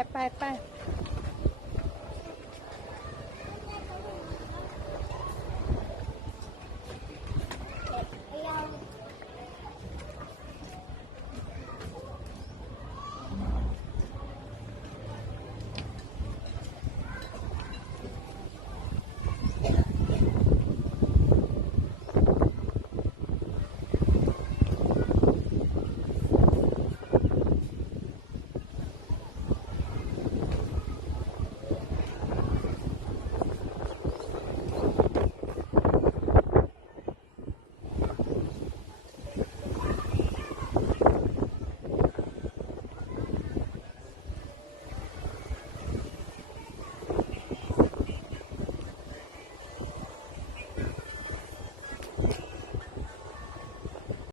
拜拜拜。